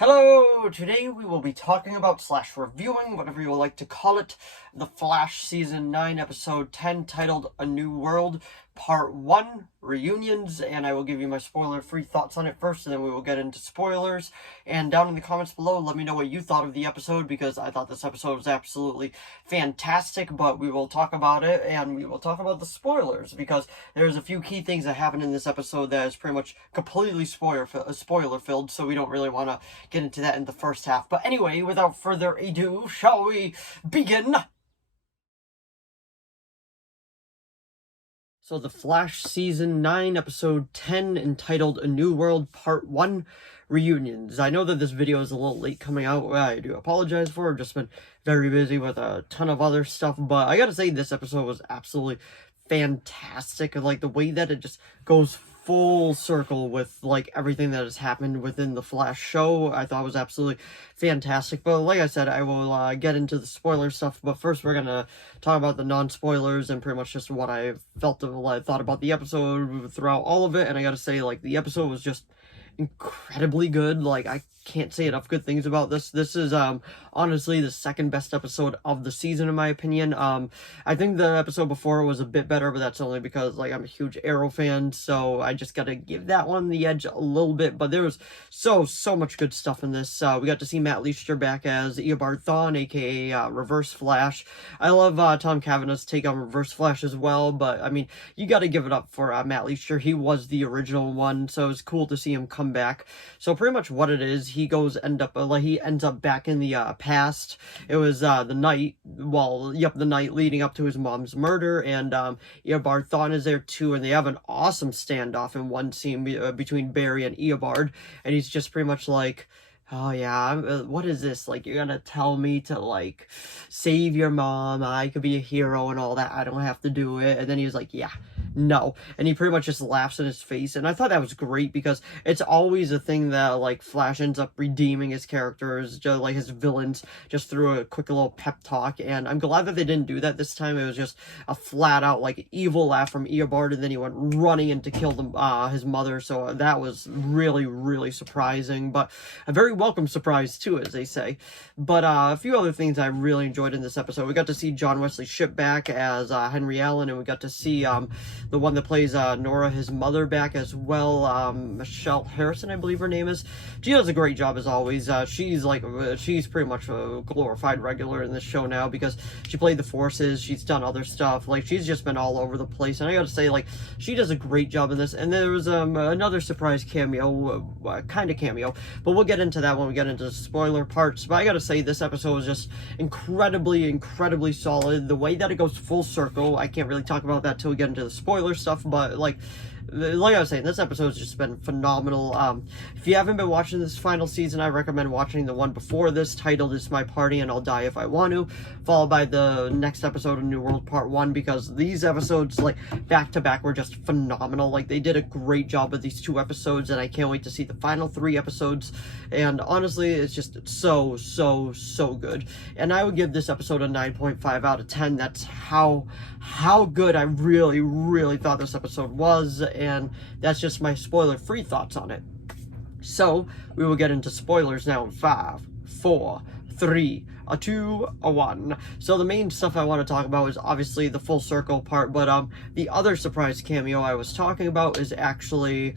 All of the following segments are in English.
Hello! Today we will be talking about slash reviewing, whatever you would like to call it, The Flash Season 9 Episode 10 titled A New World Part 1 Reunions, and I will give you my spoiler-free thoughts on it first, and then we will get into spoilers. And down in the comments below, let me know what you thought of the episode, because I thought this episode was absolutely fantastic, but we will talk about it, and we will talk about the spoilers, because there's a few key things that happen in this episode that is pretty much completely spoiler-filled, so we don't really want to get into that in the first half. But anyway, without further ado, shall we begin? So The Flash Season 9, Episode 10, entitled A New World Part 1, Reunions. I know that this video is a little late coming out. I do apologize for it. I've just been very busy with a ton of other stuff, but I gotta say this episode was absolutely fantastic. Like, the way that it just goes full circle with, like, everything that has happened within the Flash show, I thought was absolutely fantastic. But like I said, I will get into the spoiler stuff, but first we're gonna talk about the non-spoilers and pretty much just what I thought about the episode throughout all of it. And I gotta say, like, the episode was just incredibly good. Like, I can't say enough good things about this. This is honestly the second best episode of the season, in my opinion. I think the episode before was a bit better, but that's only because, like, I'm a huge Arrow fan, so I just gotta give that one the edge a little bit. But there was so much good stuff in this. We got to see Matt Leaster back as Eobard Thawne, aka Reverse Flash. I love Tom Cavanagh's take on Reverse Flash as well, but I mean, you gotta give it up for Matt Leaster. He was the original one, so it's cool to see him come back. So pretty much what it is, he ends up back in the past. It was the night leading up to his mom's murder, and Eobard Thawne is there too, and they have an awesome standoff in one scene between Barry and Eobard, and he's just pretty much like, oh yeah, what is this? Like, you're gonna tell me to, like, save your mom, I could be a hero and all that, I don't have to do it. And then he was like, yeah, no. And he pretty much just laughs in his face, and I thought that was great, because it's always a thing that, like, Flash ends up redeeming his characters, just like his villains, just through a quick little pep talk. And I'm glad that they didn't do that this time. It was just a flat out, like, evil laugh from Eobard, and then he went running in to kill his mother. So that was really surprising, but a very welcome surprise too, as they say. But a few other things I really enjoyed in this episode. We got to see John Wesley Shipp back as Henry Allen, and we got to see the one that plays Nora, his mother, back as well. Michelle Harrison, I believe her name is. She does a great job as always. She's pretty much a glorified regular in this show now, because she played the Forces, she's done other stuff, like, she's just been all over the place, and I gotta say, like, she does a great job in this. And there was another surprise cameo, kind of cameo, but we'll get into that when we get into the spoiler parts. But I gotta say, this episode was just incredibly solid. The way that it goes full circle, I can't really talk about that till we get into the spoiler stuff, but like I was saying, this episode's just been phenomenal. If you haven't been watching this final season, I recommend watching the one before this, titled It's My Party and I'll Die If I Want To, followed by the next episode of New World Part 1, because these episodes, like, back to back, were just phenomenal. Like, they did a great job with these two episodes, and I can't wait to see the final 3 episodes. And honestly, it's just so good. And I would give this episode a 9.5 out of 10. That's how good I really thought this episode was, and that's just my spoiler-free thoughts on it. So, we will get into spoilers now in 5, 4, 3, a 2, a 1. So the main stuff I want to talk about is obviously the full circle part, but the other surprise cameo I was talking about is actually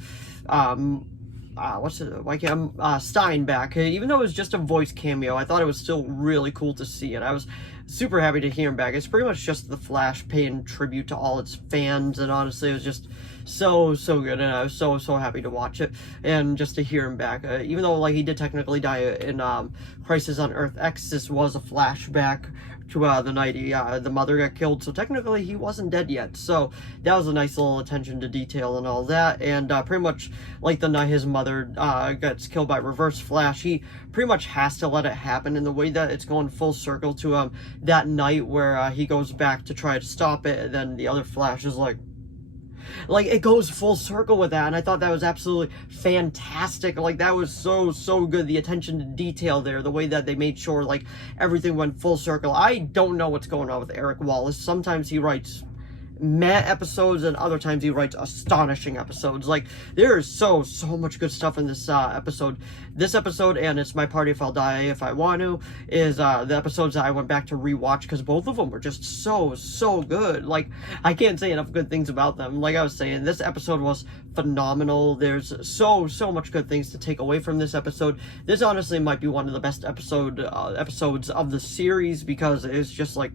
Steinbeck. Even though it was just a voice cameo, I thought it was still really cool to see, and I was super happy to hear him back. It's pretty much just the Flash paying tribute to all its fans, and honestly, it was just so good, and I was so happy to watch it, and just to hear him back. Even though, like, he did technically die in Crisis on Earth X, this was a flashback to the night the mother got killed, so technically he wasn't dead yet. So that was a nice little attention to detail and all that. And pretty much, like, the night his mother gets killed by Reverse Flash, he pretty much has to let it happen, in the way that it's going full circle to that night where he goes back to try to stop it, and then the other Flash is like, it goes full circle with that, and I thought that was absolutely fantastic. Like, that was so good. The attention to detail there, the way that they made sure, like, everything went full circle. I don't know what's going on with Eric Wallace. Sometimes he writes meh episodes, and other times he writes astonishing episodes. Like, there is so much good stuff in this episode. This episode, and It's My Party If I'll Die If I Want To, is the episodes that I went back to rewatch, because both of them were just so good. Like, I can't say enough good things about them. Like I was saying, this episode was phenomenal. There's so much good things to take away from this episode. This honestly might be one of the best episodes of the series, because it's just like,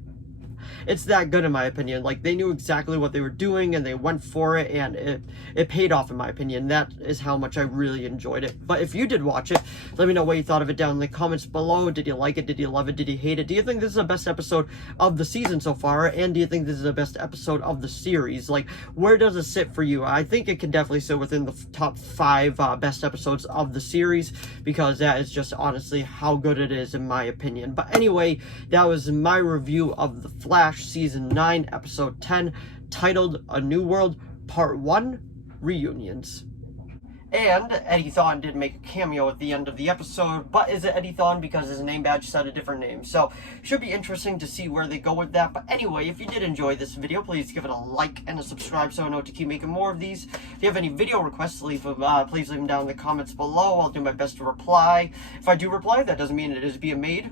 it's that good in my opinion. Like, they knew exactly what they were doing and they went for it, and it paid off in my opinion. That is how much I really enjoyed it. But if you did watch it, let me know what you thought of it down in the comments below. Did you like it? Did you love it? Did you hate it? Do you think this is the best episode of the season so far? And do you think this is the best episode of the series? Like, where does it sit for you? I think it can definitely sit within the top 5 best episodes of the series, because that is just honestly how good it is in my opinion. But anyway, that was my review of The Flash Season 9, Episode 10, titled A New World, Part 1, Reunions. And Eddie Thawne did make a cameo at the end of the episode, but is it Eddie Thawne because his name badge said a different name? So, should be interesting to see where they go with that. But anyway, if you did enjoy this video, please give it a like and a subscribe so I know to keep making more of these. If you have any video requests, please leave them down in the comments below. I'll do my best to reply. If I do reply, that doesn't mean it is being made.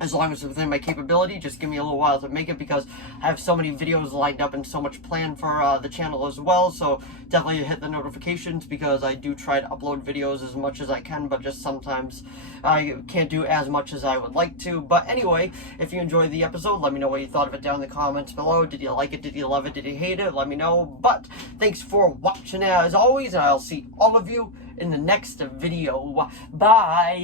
As long as it's within my capability, just give me a little while to make it, because I have so many videos lined up and so much planned for the channel as well. So definitely hit the notifications, because I do try to upload videos as much as I can, but just sometimes I can't do as much as I would like to. But anyway, if you enjoyed the episode, let me know what you thought of it down in the comments below. Did you like it? Did you love it? Did you hate it? Let me know. But thanks for watching as always, and I'll see all of you in the next video. Bye!